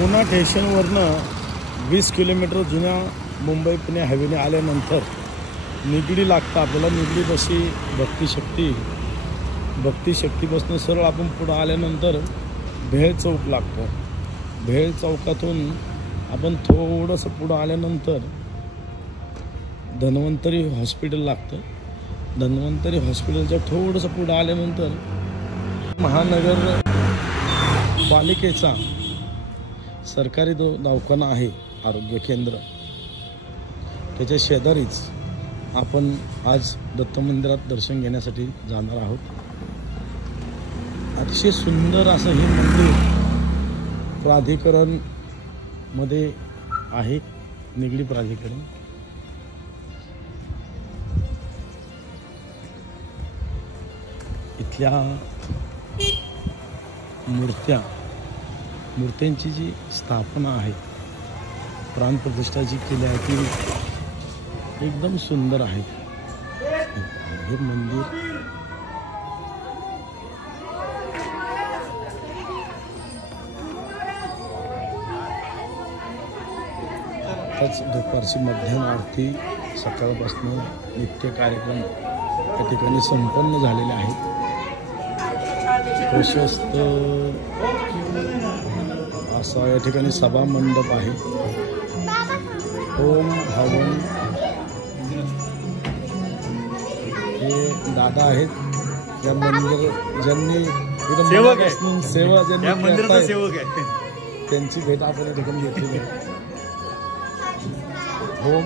Pune स्टेशनवरनं 20 kilometre जुन्या मुंबई पुणे हायवेने आल्यानंतर निगडी लागतं आपल्याला। निगडी बशी भक्ती शक्तीपासून सरळ आपण पुढं आल्यानंतर भेळ चौक लागतो। भेळ चौकातून आपण थोडंसं पुढं आल्यानंतर धन्वंतरी हॉस्पिटल लागतं। धन्वंतरी हॉस्पिटलच्या थोडंसं पुढं आल्यानंतर महानगर पालिकेचा सरकारी दवाखाना आहे, आरोग्य केंद्र, त्याच्या शेजारीच आपण आज दत्त मंदिरात दर्शन घेण्यासाठी जाणार आहोत। अतिशय सुंदर असं हे मंदिर प्राधिकरण मध्ये आहे, निगडी प्राधिकरण। इथल्या मूर्त्यांची जी स्थापना आहे, प्राणप्रतिष्ठा जी केली आहे ती एकदम सुंदर आहे। हे मंदिर आताच दुपारची मध्याह्न आरती सकाळपासून नित्य कार्यक्रम त्या ठिकाणी संपन्न झालेले आहेत। प्रशस्त असा या ठिकाणी सभा मंडप आहे। ओम हवन हे दादा आहेत, या मंदिर ज्यांनी सेवक सेवा ज्यांनी सेवक आहे, त्यांची भेट आपण या ठिकाणी घेतली आहे। ओम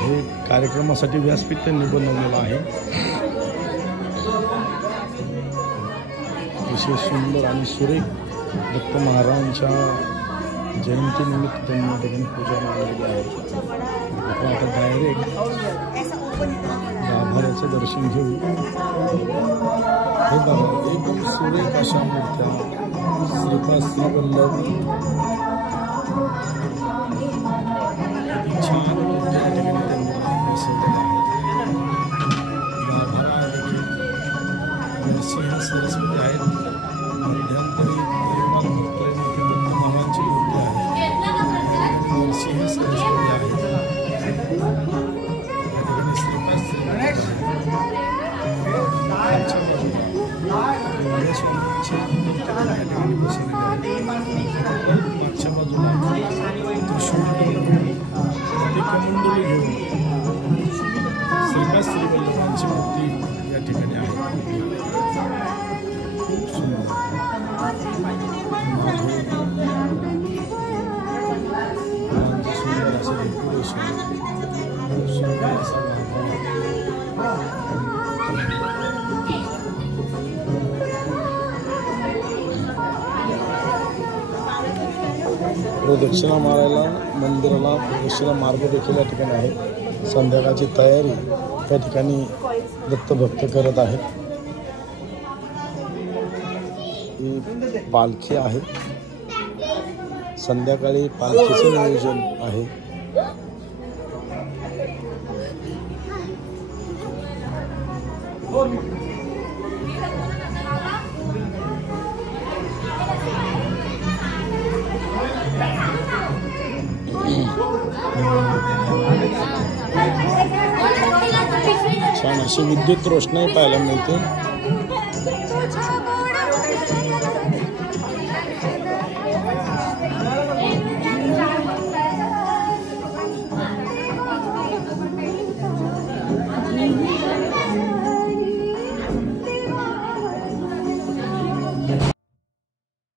हे कार्यक्रमासाठी व्यासपीठ त्यांनी बनवलेलं आहे। विशेष सुंदर आणि सुरेख दत्त महाराजांच्या जयंतीनिमित्त त्यांनी या ठिकाणी पूजा मांडलेली आहे। आपण आता डायरेक्ट गाभाऱ्याचं दर्शन घेऊ। हे बघा, एकदम सुरेख अशा मूर्त्या, श्रीपाद श्रीवल्लभ, छान मूर्त्या या ठिकाणी त्यांनी बसवलेल्या आहेत। गाभारा देखील नरसिंह सरस्वती आहेत। मध्यंतरी महाराजांची मूर्ती आहे, नरसिंह सरस्वती आहे। या ठिकाणी श्रीपाद मागच्या बाजूला कमंडलू घेऊन श्रीपाद श्रीवल्लभांची मूर्ती या ठिकाणी आहे। खूप सुंदर सुंदर असं डेकोरेशन, खूप सुंदर असं प्रदक्षिणा मारायला मंदिराला प्रदक्षिणा मार्ग देखील या ठिकाणी आहे। संध्याकाळची तयारी त्या ठिकाणी दत्तभक्त करत आहेत। ही पालखी आहे, संध्याकाळी पालखीचं नियोजन आहे। छान अशी विद्युत रोषणाई पाहायला मिळते।